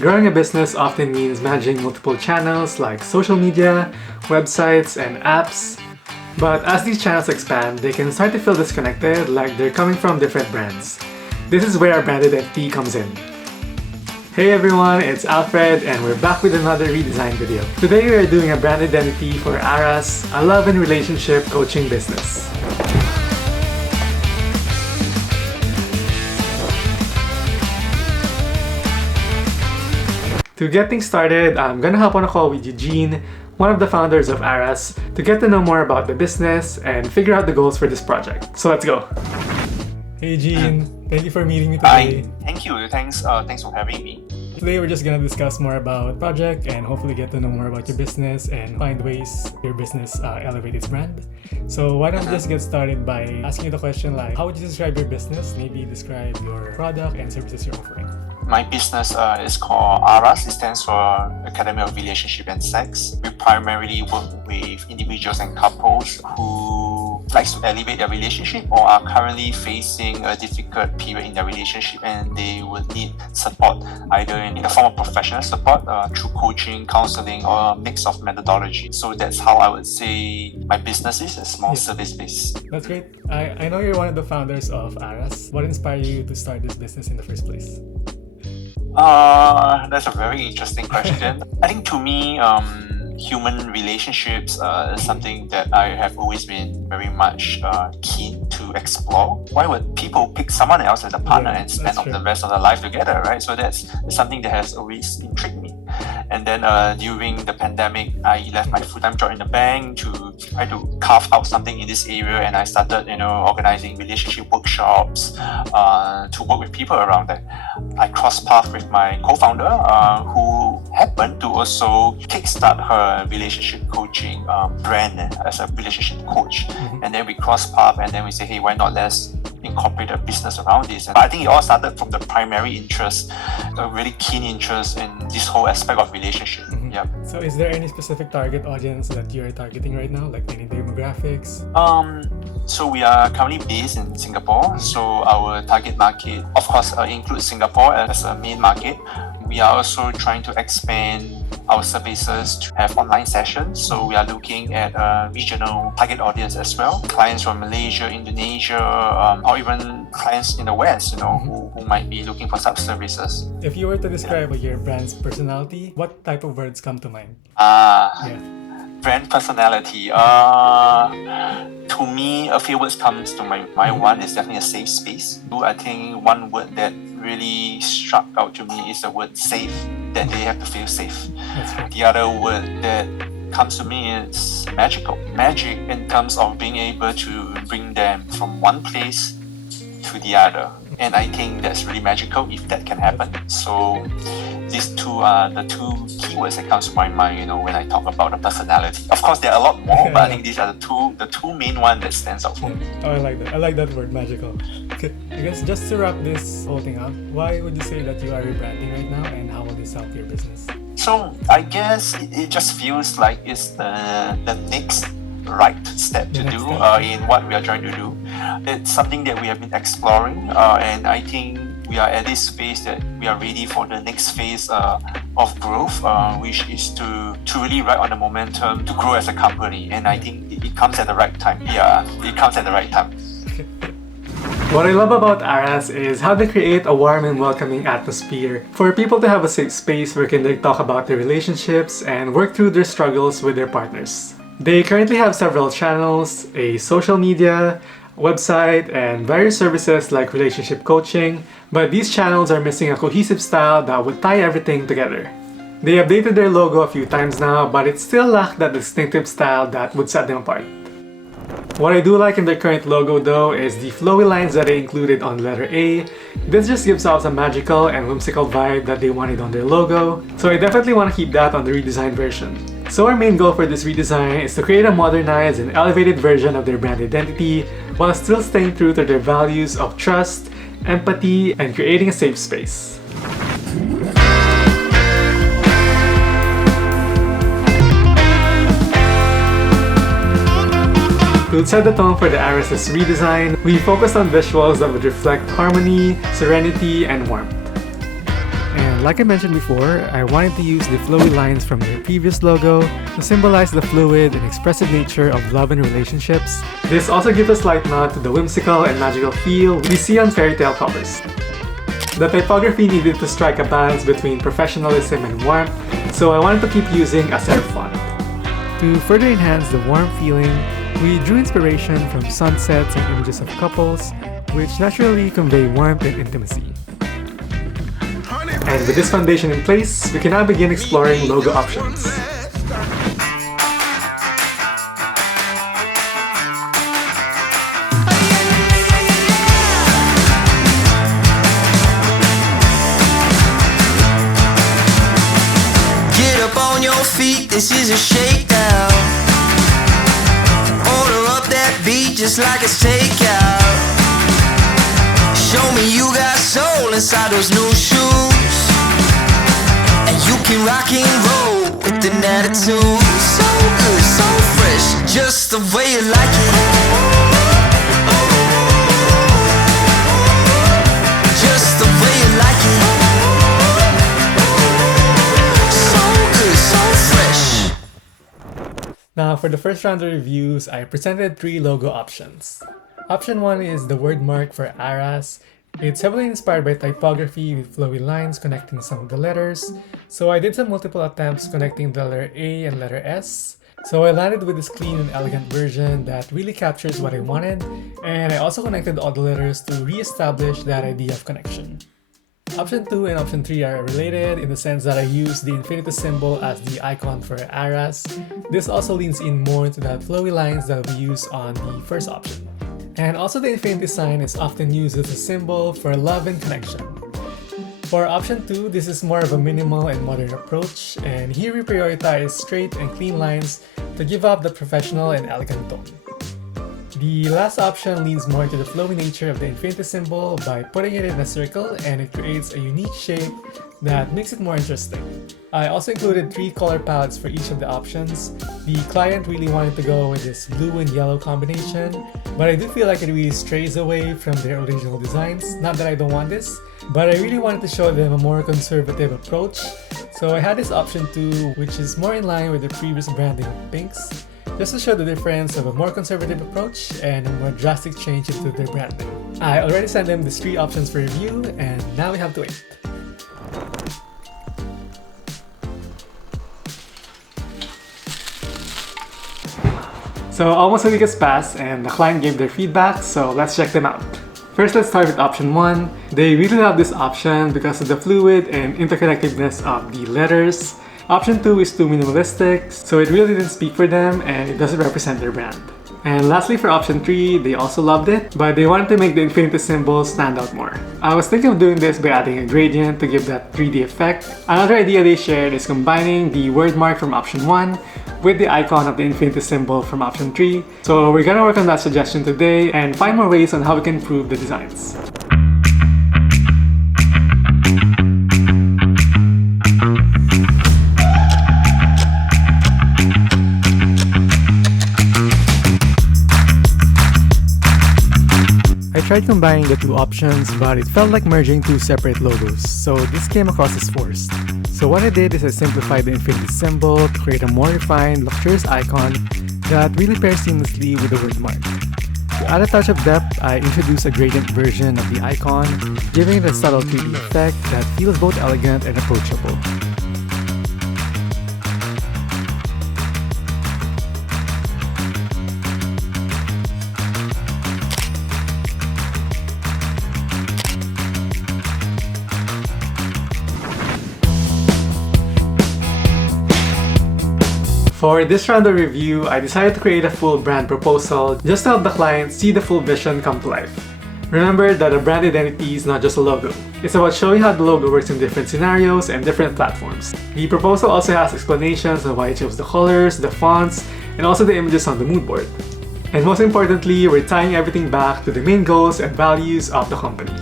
Growing a business often means managing multiple channels like social media, websites, and apps. But as these channels expand, they can start to feel disconnected, like they're coming from different brands. This is where our brand identity comes in. Hey everyone, it's Alfred and we're back with another redesign video. Today we are doing a brand identity for ARAS, a love and relationship coaching business. To get things started, I'm gonna hop on a call with Eugene, one of the founders of ARAS, to get to know more about the business and figure out the goals for this project. So let's go. Hey Eugene, thank you for meeting me today. Hi, thank you. Thanks for having me. Today we're just gonna discuss more about the project and hopefully get to know more about your business and find ways your business elevate its brand. So why don't we just get started by asking you the question like, how would you describe your business? Maybe describe your product and services you're offering. My business is called ARAS. It stands for Academy of Relationship and Sex. We primarily work with individuals and couples who likes to elevate their relationship or are currently facing a difficult period in their relationship and they will need support either in the form of professional support through coaching, counseling, or a mix of methodology. So that's how I would say my business is, a small service base. That's great. I know you're one of the founders of ARAS. What inspired you to start this business in the first place? That's a very interesting question. I think to me, human relationships is something that I have always been very much keen to explore. Why would people pick someone else as a partner and spend the rest of their life together, right? So that's something that has always intrigued me. And then during the pandemic, I left my full-time job in the bank to try to carve out something in this area, and I started, organizing relationship workshops to work with people around that. I crossed paths with my co-founder, who happened to also kickstart her relationship coaching brand as a relationship coach. And then we crossed paths, and then we say, hey, why not let's incorporate a business around this? And I think it all started from the primary interest, a really keen interest in this whole aspect of relationship. Yeah. So is there any specific target audience that you're targeting right now, like any demographics? So we are currently based in Singapore. So our target market, of course, includes Singapore as a main market. We are also trying to expand our services to have online sessions. So we are looking at a regional target audience as well. Clients from Malaysia, Indonesia, or even clients in the West, who might be looking for such services. If you were to describe your brand's personality, what type of words come to mind? Brand personality. To me, a few words comes to my mind. One is definitely a safe space. I think one word that really struck out to me is the word safe, that they have to feel safe. The other word that comes to me is magical. Magic in terms of being able to bring them from one place to the other. And I think that's really magical if that can happen. So these two are the two keywords that comes to my mind, when I talk about the personality. Of course, there are a lot more, but I think these are the two main ones that stands out for me. Oh, I like that. I like that word, magical. Okay, I guess just to wrap this whole thing up, why would you say that you are rebranding right now, and how will this help your business? So I guess it just feels like it's the next right step to do in what we are trying to do. It's something that we have been exploring, and I think we are at this phase that we are ready for the next phase of growth, which is to really ride on the momentum to grow as a company. And I think it comes at the right time. Yeah, it comes at the right time. What I love about ARAS is how they create a warm and welcoming atmosphere for people to have a safe space where they talk about their relationships and work through their struggles with their partners. They currently have several channels, a social media, website, and various services like relationship coaching, but these channels are missing a cohesive style that would tie everything together. They updated their logo a few times now, but it still lacked that distinctive style that would set them apart. What I do like in their current logo though is the flowy lines that they included on letter A. This just gives off a magical and whimsical vibe that they wanted on their logo, so I definitely want to keep that on the redesigned version. So our main goal for this redesign is to create a modernized and elevated version of their brand identity while still staying true to their values of trust, empathy, and creating a safe space. To set the tone for the ARAS' redesign, we focused on visuals that would reflect harmony, serenity, and warmth. And like I mentioned before, I wanted to use the flowy lines from their previous logo to symbolize the fluid and expressive nature of love and relationships. This also gives a slight nod to the whimsical and magical feel we see on fairy tale covers. The typography needed to strike a balance between professionalism and warmth, so I wanted to keep using a serif font. To further enhance the warm feeling, we drew inspiration from sunsets and images of couples, which naturally convey warmth and intimacy. And with this foundation in place, we can now begin exploring logo options. Get up on your feet, this is a shakedown. Order up that beat just like it's takeout. Show me you got soul inside those new shoes, and you can rock and roll with an attitude. So good, so fresh, just the way you like it. Just the way you like it. So good, so fresh. Now for the first round of reviews, I presented 3 logo options. Option 1 is the word mark for ARAS. It's heavily inspired by typography with flowy lines connecting some of the letters. So I did some multiple attempts connecting the letter A and letter S. So I landed with this clean and elegant version that really captures what I wanted, and I also connected all the letters to re-establish that idea of connection. Option 2 and option 3 are related in the sense that I use the infinity symbol as the icon for ARAS. This also leans in more into the flowy lines that we use on the first option. And also the infinity sign is often used as a symbol for love and connection. For option 2, this is more of a minimal and modern approach, and here we prioritize straight and clean lines to give up the professional and elegant tone. The last option leans more into the flowy nature of the infinity symbol by putting it in a circle, and it creates a unique shape that makes it more interesting. I also included 3 color palettes for each of the options. The client really wanted to go with this blue and yellow combination, but I do feel like it really strays away from their original designs. Not that I don't want this, but I really wanted to show them a more conservative approach. So I had this option 2, which is more in line with the previous branding of pinks, just to show the difference of a more conservative approach and a more drastic change into their branding. I already sent them these 3 options for review, and now we have to wait. So almost a week has passed and the client gave their feedback, so let's check them out. First, let's start with option 1. They really love this option because of the fluid and interconnectedness of the letters. Option 2 is too minimalistic, so it really didn't speak for them and it doesn't represent their brand. And lastly, for option 3, they also loved it, but they wanted to make the infinity symbol stand out more. I was thinking of doing this by adding a gradient to give that 3D effect. Another idea they shared is combining the word mark from option 1 with the icon of the infinity symbol from option 3. So we're gonna work on that suggestion today and find more ways on how we can improve the designs. I tried combining the 2 options, but it felt like merging 2 separate logos, so this came across as forced. So what I did is I simplified the infinity symbol to create a more refined, luxurious icon that really pairs seamlessly with the word mark. To add a touch of depth, I introduced a gradient version of the icon, giving it a subtle 3D effect that feels both elegant and approachable. For this round of review, I decided to create a full brand proposal just to help the client see the full vision come to life. Remember that a brand identity is not just a logo. It's about showing how the logo works in different scenarios and different platforms. The proposal also has explanations of why I chose the colors, the fonts, and also the images on the mood board. And most importantly, we're tying everything back to the main goals and values of the company.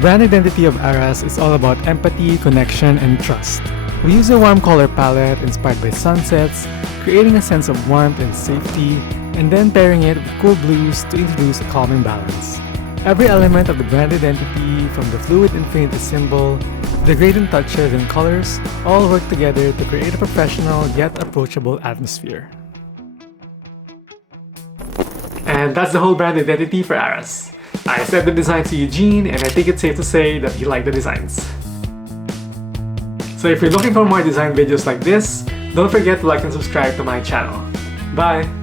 brand identity of ARAS is all about empathy, connection, and trust. We use a warm color palette inspired by sunsets, creating a sense of warmth and safety, and then pairing it with cool blues to introduce a calming balance. Every element of the brand identity, from the fluid infinity symbol to the gradient touches and colors, all work together to create a professional yet approachable atmosphere. And that's the whole brand identity for ARAS. I sent the design to Eugene, and I think it's safe to say that he liked the designs. So if you're looking for more design videos like this, don't forget to like and subscribe to my channel. Bye!